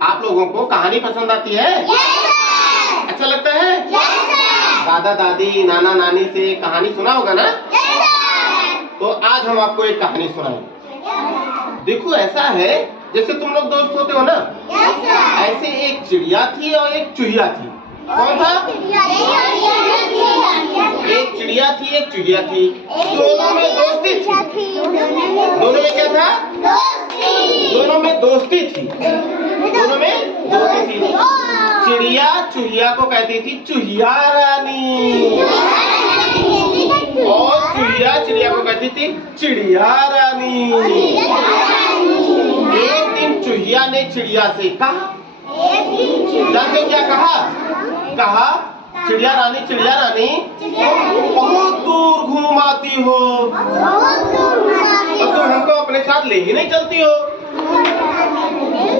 आप लोगों को कहानी पसंद आती है? अच्छा लगता है? दादा दादी नाना नानी से कहानी सुना होगा ना? तो आज हम आपको एक कहानी सुनाएंगे। देखो ऐसा है जैसे तुम लोग दोस्त होते हो ना, ऐसे एक चिड़िया थी और एक चूहिया थी। कौन था? एक चिड़िया थी एक चूहिया थी, दोनों में दोस्ती थी। दोनों में क्या था? दोनों में दोस्ती थी। दोनों में दोस्ती थी। चिड़िया चूहिया को कहती थी चूहिया रानी, और चूहिया चिड़िया को कहती थी चिड़िया रानी। एक दिन चूहिया ने चिड़िया से कहा, जानते क्या कहा? कहा चिड़िया रानी तुम बहुत दूर घूम आती हो और तुम हमको अपने साथ ले ही नहीं चलती हो।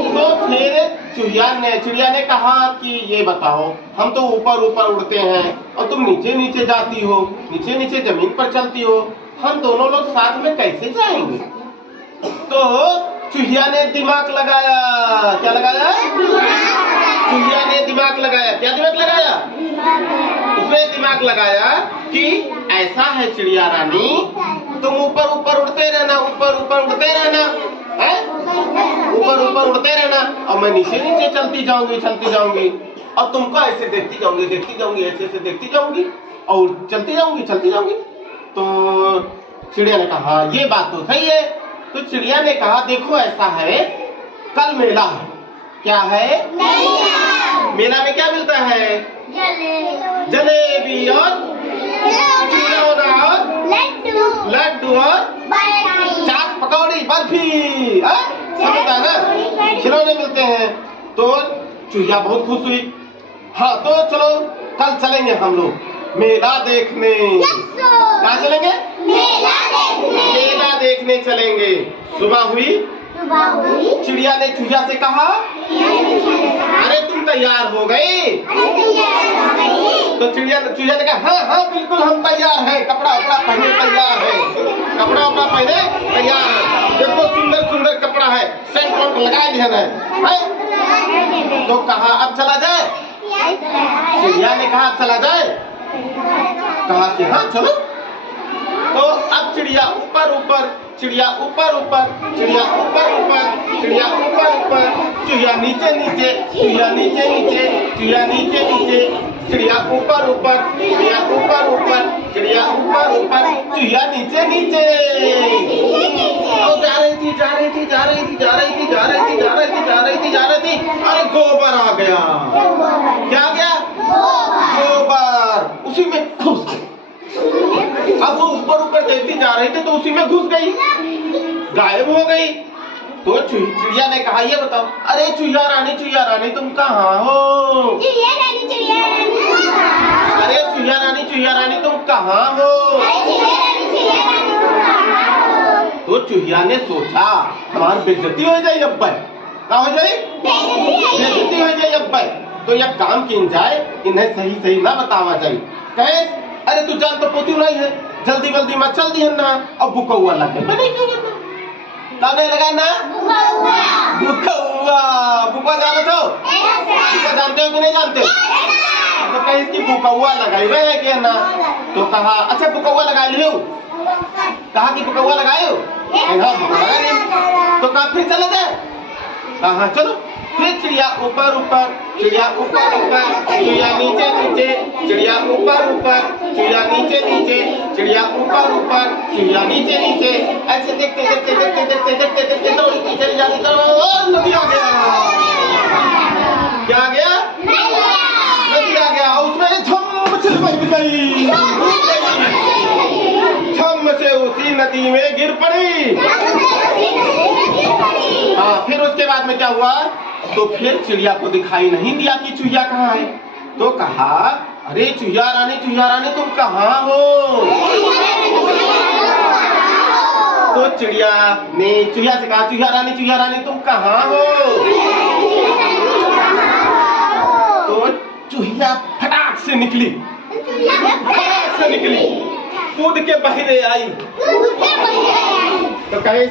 तो फिर चिड़िया ने कहा कि ये बताओ, हम तो ऊपर ऊपर उड़ते हैं और तुम नीचे नीचे जाती हो, नीचे नीचे जमीन पर चलती हो, हम दोनों लोग साथ में कैसे जाएंगे? तो चूहिया ने दिमाग लगाया। क्या लगाया? चूहिया ने दिमाग लगाया। क्या दिमाग लगाया? उसने दिमाग लगाया कि ऐसा है चिड़िया रानी, तुम ऊपर ऊपर उड़ते रहना, ऊपर ऊपर उड़ते रहना, ऊपर ऊपर उड़ते रहना, और मैं नीचे नीचे चलती जाऊंगी और तुमको ऐसे देखती जाऊंगी, ऐसे ऐसे देखती जाऊंगी और चलती जाऊंगी। तो चिड़िया ने कहा ये बात तो सही है। तो चिड़िया ने कहा देखो ऐसा है, कल मेला है। क्या है? मेला में क्या मिलता है? जलेबी और खिलौना और लड्डू और चाट पकौड़ी बर्फी, समझता है ना? खिलौने मिलते हैं। तो चूहिया बहुत खुश हुई। हाँ तो चलो कल चलेंगे हम लोग मेला देखने। कहाँ चलेंगे? मेला देखने चलेंगे। सुबह हुई, चिड़िया ने चूहिया से कहा अरे तुम तैयार हो गई? तो चूहिया ने कहा हाँ बिल्कुल हम तैयार हैं, कपड़ा उपड़ा पहने तैयार है, कपड़ा उपड़ा पहने तैयार है। देखो सुंदर सुंदर कपड़ा है, सेंट वेंट लगाए हैं। तो कहा अब चला जाए? चिड़िया ने कहा चला जाए। कहा कि हाँ चलो। तो अब चिड़िया ऊपर ऊपर, चिड़िया ऊपर ऊपर, चिड़िया ऊपर ऊपर, चिड़िया ऊपर ऊपर, चूहिया नीचे नीचे, चूहिया नीचे नीचे, चूहिया नीचे नीचे, चिड़िया ऊपर ऊपर, चिड़िया ऊपर ऊपर, चिड़िया ऊपर ऊपर, चूहिया नीचे नीचे। और जा रही थी। अरे गोबर आ गया। क्या आ गया? गोबर। उसी में घुस गई। अब वो ऊपर ऊपर देखती जा रही थी तो उसी में घुस गई, गायब हो गई। तो चिड़िया ने कहा ये बताओ, अरे चूहिया रानी तुम कहाँ हो? अरे चूहिया रानी तुम कहाँ हो? तो चूहिया ने सोचा हमारी बेइज्जती हो जाए अब भाई। क्या हो जाए? बेइज्जती हो जाए अब भाई। तो यह काम किन जाए, इन्हें सही सही ना बतावा जाए। कहे अरे तू जान तो पोती नहीं है, जल्दी जल्दी मत चल दी है ना। अब बुकौआ लगे लगा ना? बुकौआ जानो तो? बुकौआ जानते हो कि नहीं जानते? तो कहीं इसकी बुकौआ लगाई है ना। तो कहा अच्छा बुकौआ लगा लियो। कहा कि बुकौआ लगाए हो? तो कहा फिर चला जाए। कहा चलो। फिर चिड़िया ऊपर ऊपर, चिड़िया ऊपर ऊपर, चिड़िया नीचे नीचे, चिड़िया ऊपर ऊपर, चिड़िया नीचे नीचे, चिड़िया ऊपर ऊपर, चिड़िया नीचे नीचे, ऐसे देखते दौड़ती चली जाती। तो नदी आ गया। क्या आ गया? नदी आ गया। उसमें झम से बच गई, झम से उसी नदी में गिर पड़ी। हाँ फिर उसके बाद में क्या हुआ? तो फिर चिड़िया को दिखाई नहीं दिया कि चूहिया कहाँ है। तो कहा अरे चूहिया रानी तुम कहाँ हो? तो चिड़िया ने चूहिया से कहा चूहिया रानी तुम कहाँ हो? तो चूहिया फटाक से निकली, कूद के बहरे आई। तो कहे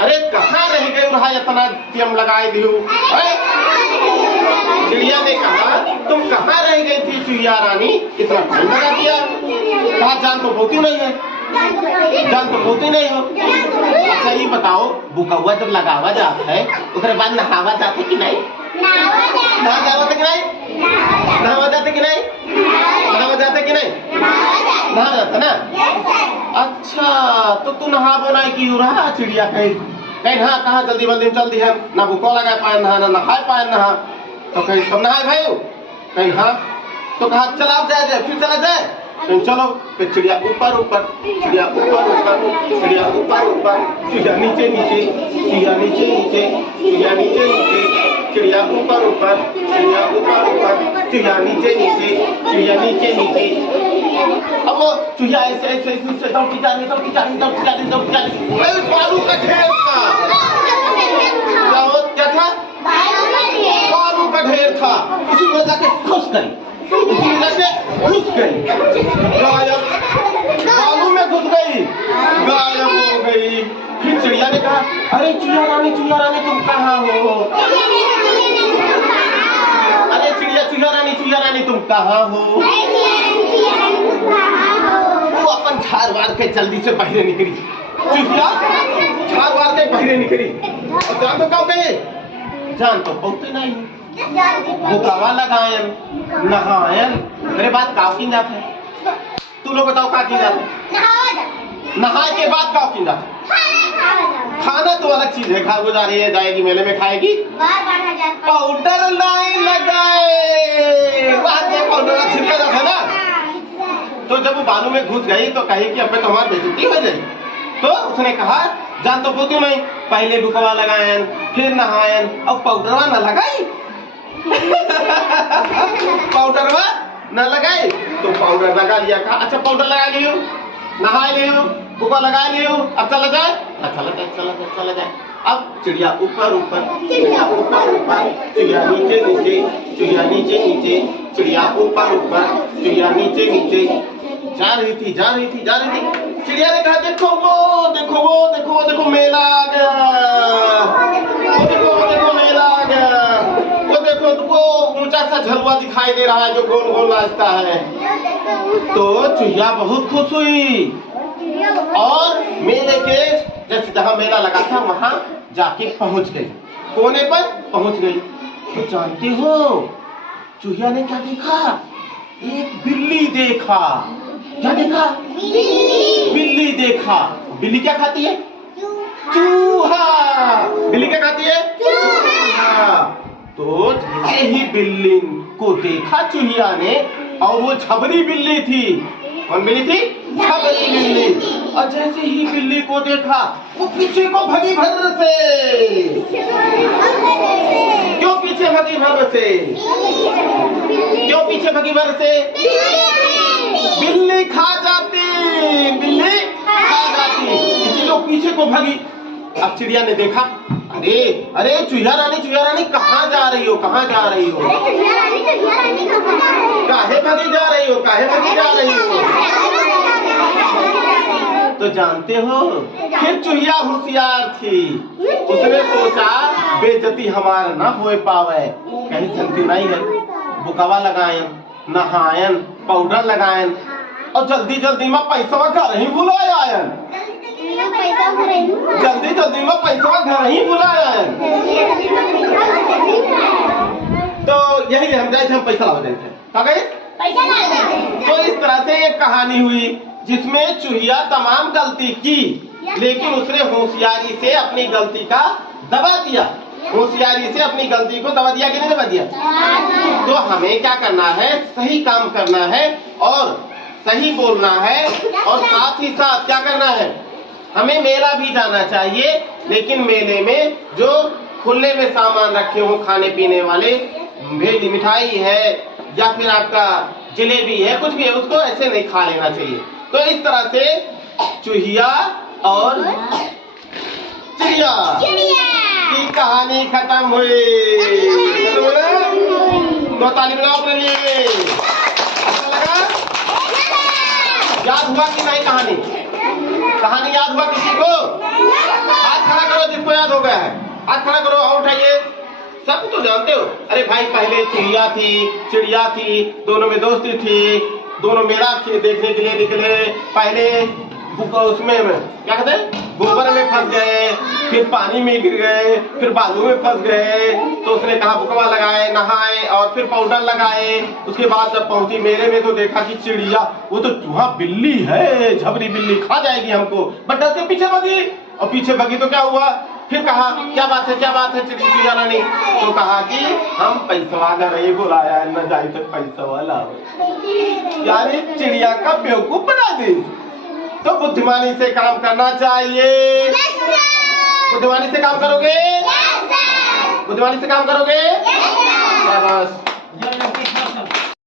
अरे कहाँ रह गई रहा इतना टीम लगाए दियो? चिड़िया ने कहा तुम कहाँ रह गई थी चुहिया रानी, इतना टाइम लगा दिया। कहा जान तो बोती नहीं है, जान तो बोती नहीं हो। अच्छा ये बताओ बुकौआ जब लगावा जाता है उसके बाद नहावा जाते कि नहीं? नहा जाते कि नहीं? नहावा जाते कि नहीं? नहावा जाते कि नहीं? नहा जाता ना। अच्छा तो तू नहाबो नहीं की रहा चिड़िया कहीं कहीं नहा कहाँ जल्दी बल्दी चल दी है ना बुको लगा पाए नहा ना नहाए पाए नहा तो कहीं सब नहाए भाई कहीं नहा तो कहा चला आप जाए फिर चला जाए कहीं चलो फिर चिड़िया ऊपर ऊपर चिड़िया ऊपर ऊपर चिड़िया ऊपर ऊपर चिड़िया नीचे नीचे चिड़िया नीचे नीचे चिड़िया नीचे नीचे चिड़िया ऊपर ऊपर चिड़िया ऊपर ऊपर चिड़िया नीचे नीचे चिड़िया नीचे नीचे। अब वो चुहिया ऐसे ऐसे ऐसे दौड़ती जा रही दौड़ती जा रही दौड़ती जा रही दौड़ती जा रही बालू का ढेर था। क्या था? बालू का ढेर था। इसी वजह से घुस गई, इसी वजह से घुस गई, गायब, बालू में घुस गई, गायब हो गई। फिर चिड़िया ने कहा अरे चुहिया रानी तुम कहाँ हो? अरे चुहिया रानी तुम कहाँ हो? वो अपन झाड़ वार के जल्दी से बाहर निकली, चुहिया झाड़ वार के बाहर निकली। और जान तो कब गए? जान तो बहुत नहीं, बुकवा लगायन नहायन। मेरे बात काव की जात है, तू लोग बताओ का की जात है? नहाए के बाद काव की जात है? खाना तो अलग चीज है, खा गुजार रही है जाएगी मेले में खाएगी। पाउडर नहीं लगाए, पाउडर छिड़का जाता है ना। तो जब वो बालू में घुस गई तो कही कि अब तो हमारी बेइज्जती हो जाएगी। तो उसने कहा जान तो बोती नहीं, पहले बुकवा लगायन फिर नहायन और पाउडरवा न लगाई। पाउडरवा न लगाई तो पाउडर लगा लिया। कहा अच्छा पाउडर लगा लियो, नहा लियो, बुकवा लगा लियो, अब चला जाए। चला जाए। अब चिड़िया ऊपर ऊपर चिड़िया ऊपर ऊपर चिड़िया नीचे नीचे चिड़िया नीचे नीचे चिड़िया ऊपर ऊपर चिड़िया नीचे नीचे जा रही थी। चिड़िया ने कहा देखो मेला आ गया, वो देखो मेला आ गया, वो देखो तुमको ऊंचा सा झलुआ दिखाई दे रहा है जो गोल गोल नाचता है। तो चिड़िया बहुत खुश हुई और मेले के जैसे जहाँ मेला लगा था वहाँ जाके पहुँच गई, कोने पर पहुँच गई। तो जानते हो चूहिया ने क्या देखा? एक बिल्ली देखा। क्या देखा? बिल्ली देखा। बिल्ली क्या खाती है? चूहा। बिल्ली क्या खाती है? चूहा। तो जैसे ही बिल्ली को देखा चूहिया ने, और वो छबरी बिल्ली थी। कौन बिल्ली थी? छबरी बिल्ली। और जैसे ही बिल्ली को देखा वो पीछे को भगी भर से। क्यों पीछे भगी भर से? क्यों पीछे भगी भर से? बिल्ली खा जाती, बिल्ली खा जाती, इसलिए पीछे को भगी। अब चिड़िया ने देखा अरे चुहिया रानी कहाँ जा रही हो? काहे भगी जा रही हो? तो जानते हो फिर चुहिया होशियार थी, उसने सोचा बेइज्जती हमारा न हो पावे, कहीं चलती नहीं है, बुकवा लगायन नहायन पाउडर लगायन और जल्दी में पैसा घर ही बुलायन। जल्दी में पैसा घर ही बुलायन। तो यही हम जाए थे, हम पैसा ला देते तो इस तरह से एक कहानी हुई जिसमें चूहिया तमाम गलती की, लेकिन उसने होशियारी से अपनी गलती का दबा दिया। होशियारी से अपनी गलती को दबा दिया कि नहीं दबा दिया? तो हमें क्या करना है? सही काम करना है और सही बोलना है, और साथ ही साथ क्या करना है? हमें मेला भी जाना चाहिए, लेकिन मेले में जो खुले में सामान रखे हो खाने पीने वाले, भेली मिठाई है या फिर आपका जलेबी है, कुछ भी है, उसको ऐसे नहीं खा लेना चाहिए। तो इस तरह से चूहिया और चिड़िया की कहानी खत्म हुई। तो ताली बजाओ अपने लिए। अच्छा लगा? याद हुआ कि नहीं कहानी? कहानी याद हुआ किसी को? हाथ खड़ा करो जिसको याद हो गया है, हाथ खड़ा करो और उठाइए। सब तो जानते हो। अरे भाई पहले चिड़िया थी, दोनों में दोस्ती थी, दोनों मेला देखने के लिए निकले। पहले उसमें क्या कहते हैं, गोबर में फंस गए, फिर पानी में गिर गए, फिर बालू में फंस गए। तो उसने कहा बुकवा लगाए, नहाए और फिर पाउडर लगाए। उसके बाद जब पहुंची मेले में तो देखा कि चिड़िया, वो तो चूहा बिल्ली है, झबरी बिल्ली खा जाएगी हमको, बट डर के पीछे भागी। और पीछे भागी तो क्या हुआ, फिर कहा क्या बात है चिड़िया रानी। तो कहा कि हम पैसा नहीं बुलाया, न जाए तो पैसा वाला, यानी चिड़िया का बेवकूफ बना दी। तो बुद्धिमानी से काम करना चाहिए। बुद्धिमानी से काम करोगे, बुद्धिमानी से काम करोगे, शाबाश।